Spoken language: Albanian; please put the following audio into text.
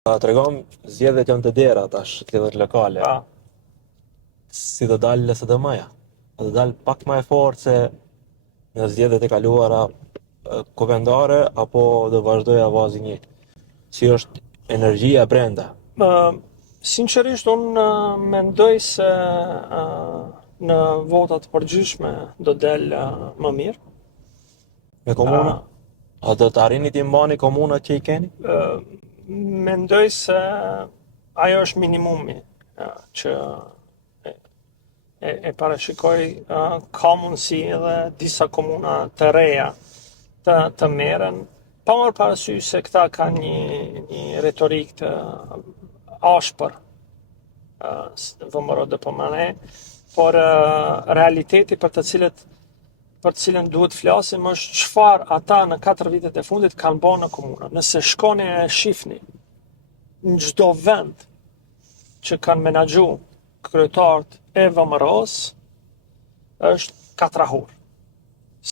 Tregon zgjedhjet janë të dera tash, zgjedhjet lokale. Pa. Si do dalë LSDM-ja? Do dalë pak më e fortë se në zgjedhjet e kaluara kuvendare apo do vazhdoj avazi një? Si është energjia brenda? Sinqerisht, unë mendoj se në votat përgjithshme do del më mirë. Me komuna? A do të arrini t'i mbani komunat që i keni? Mendoj se ajo është minimumi që e parashikoj. Ka mundësi edhe disa komuna të reja të merren, pa marrë parasysh se këta kanë një retorik të ashpër, vëmëro dhe pëmane, por realiteti për të cilën duhet flasim është çfarë ata në 4 vitet e fundit kanë bërë në komuna. Nëse shkoni e shihni në çdo vend që kanë menaxhu kryetarët e VMRO-s, është katrahur.